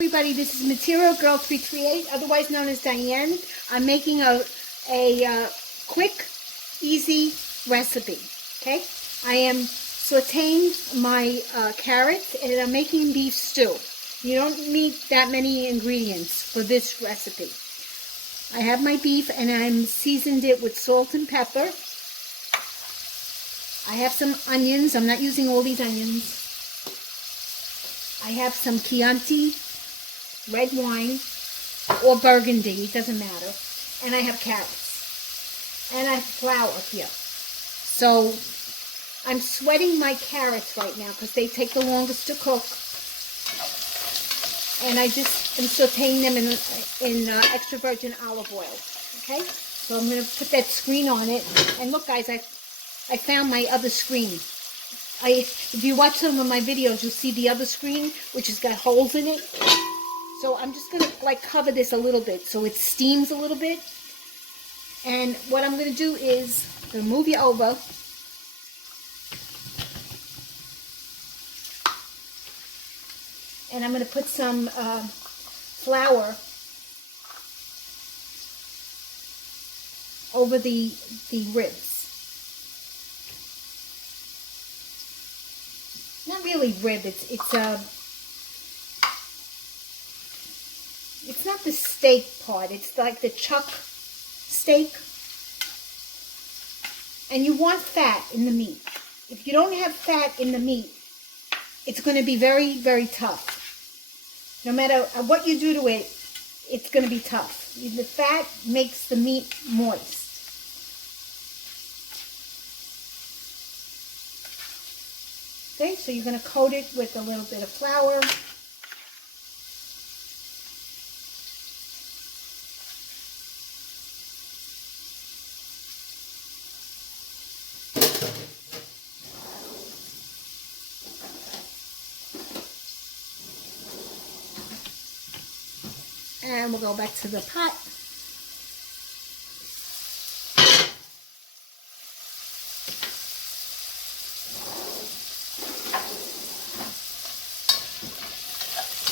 Everybody, this is Material Girl 338, otherwise known as Diane. I'm making a quick, easy recipe. Okay, I am sauteing my carrots and I'm making beef stew. You don't need that many ingredients for this recipe. I have my beef and I'm seasoned it with salt and pepper. I have some onions. I'm not using all these onions. I have some Chianti red wine or Burgundy, it doesn't matter. And I have carrots. And I have flour here. So I'm sweating my carrots right now because they take the longest to cook. And I just am sauteing them in extra virgin olive oil. Okay? So I'm going to put that screen on it. And look guys, I found my other screen. If you watch some of my videos, you'll see the other screen, which has got holes in it. So I'm just going to like cover this a little bit so it steams a little bit. And what I'm going to do is I'm going to move you over. And I'm going to put some flour over the ribs. Not really rib, it's not the steak part, it's like the chuck steak. And you want fat in the meat. If you don't have fat in the meat, it's going to be very, very tough. No matter what you do to it, it's going to be tough. The fat makes the meat moist. Okay, so you're going to coat it with a little bit of flour. And we'll go back to the pot.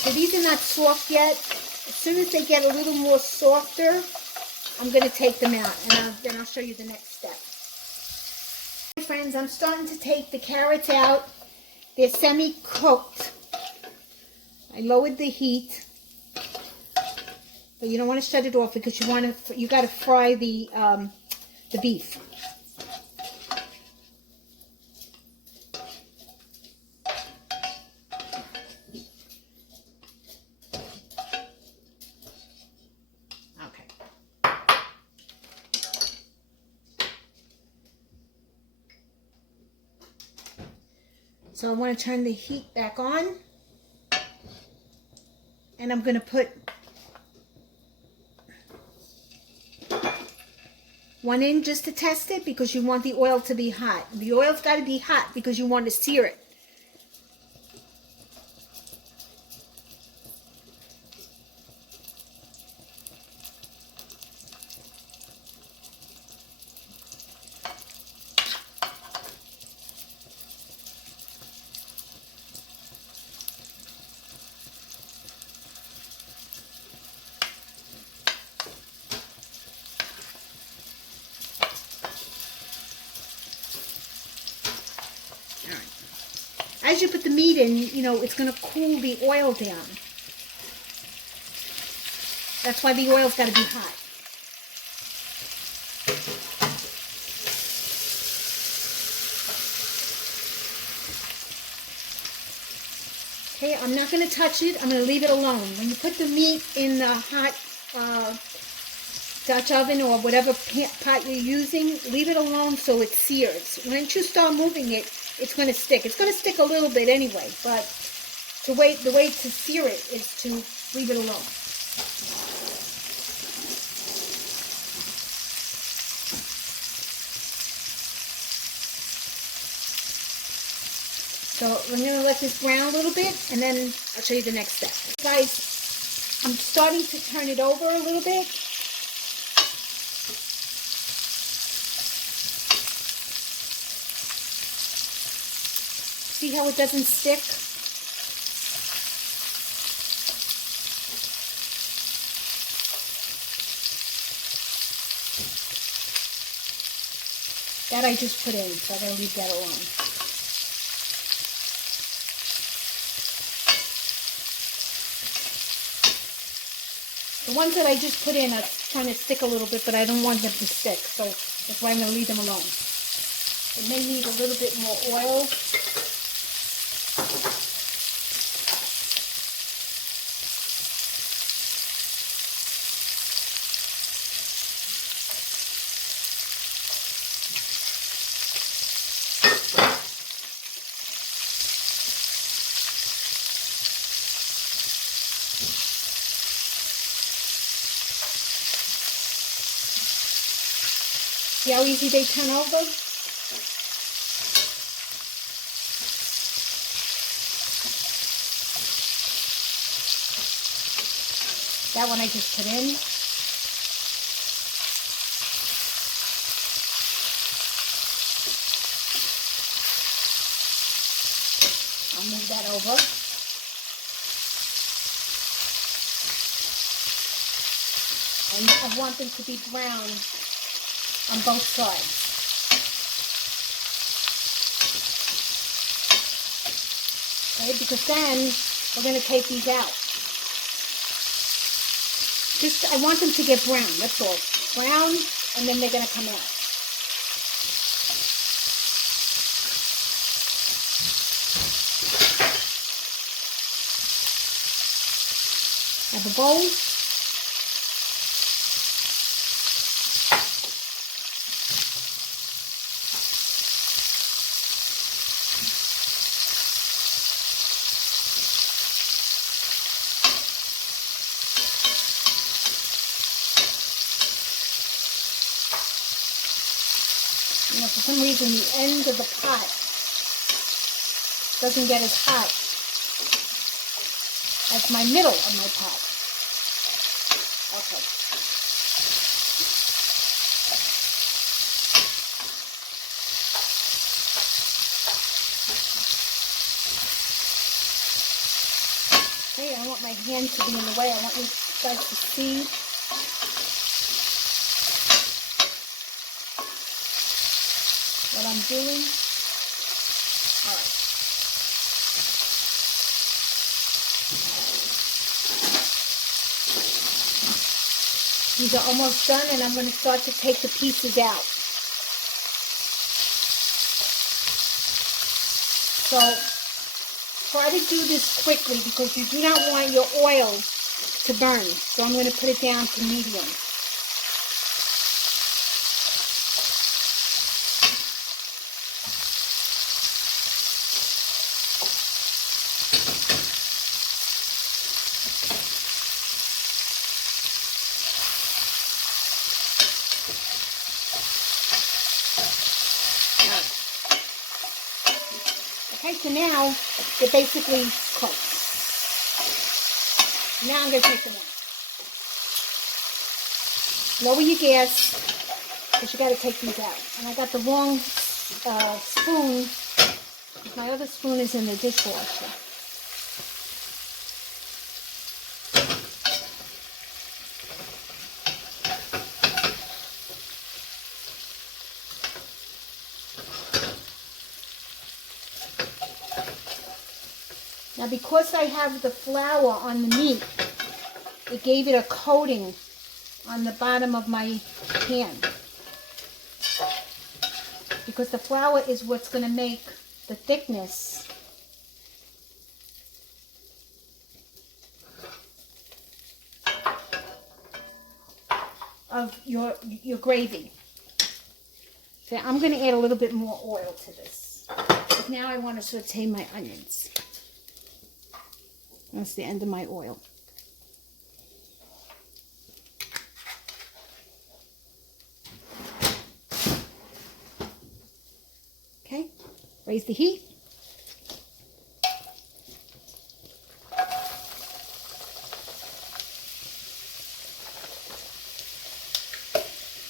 So these are not soft yet. As soon as they get a little more softer, I'm going to take them out and then I'll show you the next step. Friends, I'm starting to take the carrots out. They're semi-cooked. I lowered the heat. But you don't want to shut it off because you got to fry the beef. Okay. So I want to turn the heat back on, and I'm going to put one in just to test it because you want the oil to be hot. The oil's got to be hot because you want to sear it. As you put the meat in, you know, it's going to cool the oil down. That's why the oil's got to be hot. Okay, I'm not going to touch it. I'm going to leave it alone. When you put the meat in the hot Dutch oven or whatever pot you're using, leave it alone so it sears. Once you start moving it, it's going to stick. It's going to stick a little bit anyway, but the way to sear it is to leave it alone. So I'm going to let this brown a little bit, and then I'll show you the next step. Guys, I'm starting to turn it over a little bit. See how it doesn't stick? That I just put in, so I gotta leave that alone. The ones that I just put in are trying to stick a little bit, but I don't want them to stick, so that's why I'm gonna leave them alone. It may need a little bit more oil. See how easy they turn over? That one I just put in. I'll move that over. And I want them to be brown on both sides. Okay, because then we're going to take these out. Just, I want them to get brown, that's all. Brown, and then they're going to come out. Have a bowl. You know, for some reason the end of the pot doesn't get as hot as my middle of my pot. Okay. Okay, I don't want my hand to be in the way. I want you guys to see. What I'm doing. All right. These are almost done, and I'm going to start to take the pieces out. So try to do this quickly because you do not want your oil to burn. So I'm going to put it down to medium. Okay, so now they're basically cooked. Now I'm going to take them out. Lower your gas, because you got to take these out. And I got the wrong spoon. My other spoon is in the dishwasher. Now, because I have the flour on the meat, it gave it a coating on the bottom of my pan. Because the flour is what's going to make the thickness of your gravy. So I'm going to add a little bit more oil to this. But now I want to saute my onions. That's the end of my oil. Okay, raise the heat.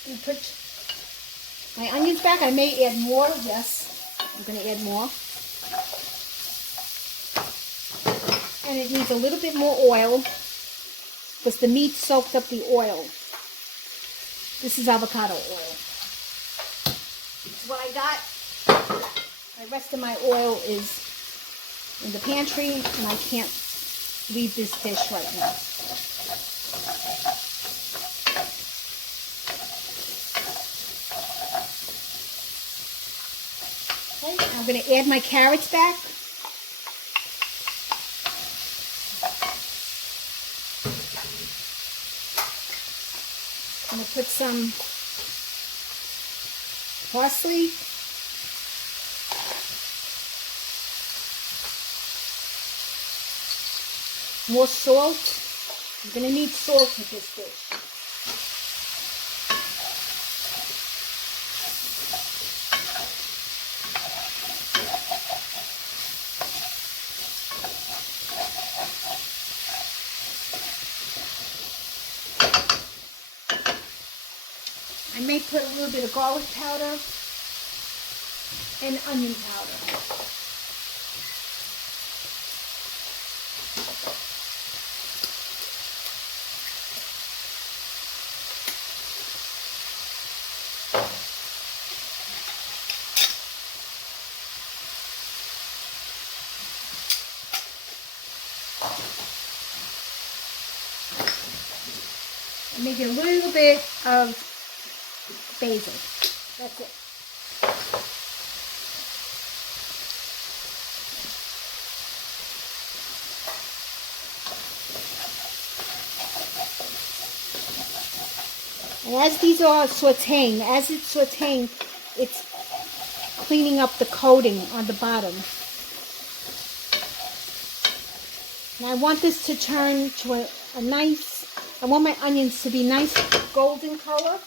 I'm gonna put my onions back. I may add more. Yes, I'm going to add more. And it needs a little bit more oil because the meat soaked up the oil. This is avocado oil. It's what I got. The rest of my oil is in the pantry, and I can't leave this dish right now. Okay, I'm going to add my carrots back. I'm going to put some parsley. More salt. I'm going to need salt with this dish. I may put a little bit of garlic powder and onion powder. And maybe a little bit of basil. That's it. And as these are sauteing, as it's sauteing, it's cleaning up the coating on the bottom. And I want this to turn to a nice, I want my onions to be nice golden color.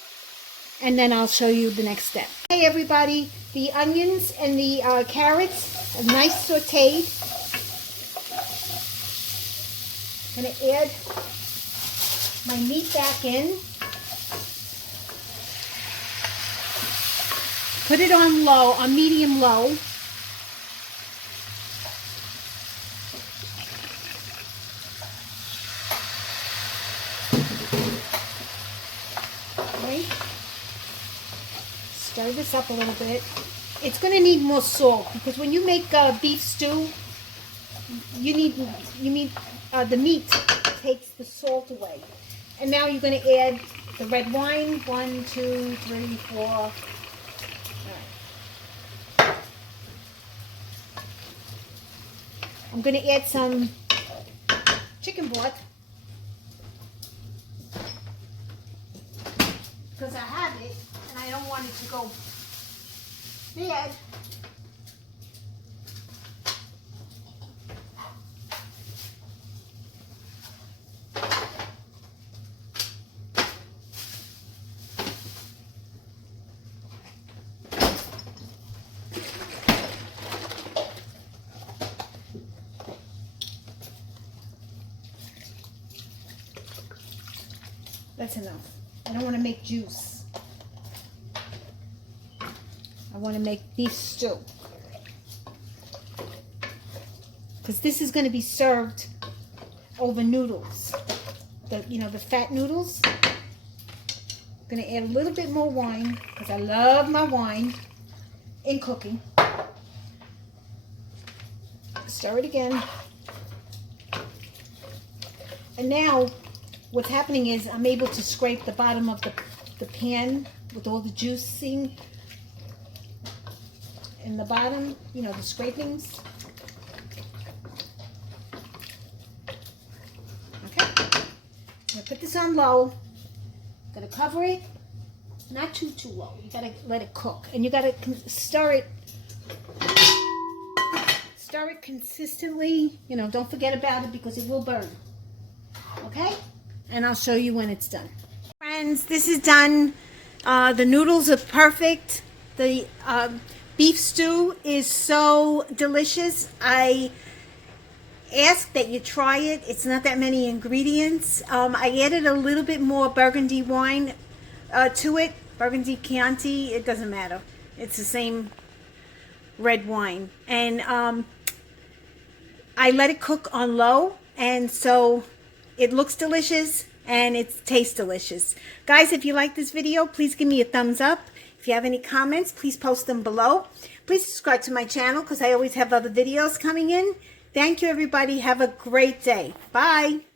And then I'll show you the next step. Hey everybody, the onions and the carrots are nice sauteed. I'm going to add my meat back in. Put it on low, on medium low. Okay. Stir this up a little bit. It's going to need more salt because when you make beef stew, you need the meat takes the salt away. And now you're going to add the red wine. 1, 2, 3, 4. All right. I'm going to add some chicken broth because I have it and I don't want it to go bad. That's enough. I don't want to make juice. I want to make beef stew. Because this is going to be served over noodles. The fat noodles. I'm going to add a little bit more wine because I love my wine in cooking. Stir it again. And now what's happening is I'm able to scrape the bottom of the pan with all the juicing in the bottom, the scrapings. Okay. I'm going to put this on low. I'm going to cover it. Not too low. You got to let it cook. And you got to stir it. Stir it consistently. Don't forget about it because it will burn. Okay? And I'll show you when it's done. Friends, this is done. The noodles are perfect. The beef stew is so delicious. I ask that you try it. It's not that many ingredients. I added a little bit more burgundy wine to it. Burgundy Chianti, it doesn't matter. It's the same red wine. And I let it cook on low. And so it looks delicious. and it tastes delicious. Guys, if you like this video, please give me a thumbs up. If you have any comments, please post them below. Please subscribe to my channel because I always have other videos coming in. Thank you, everybody. Have a great day. Bye.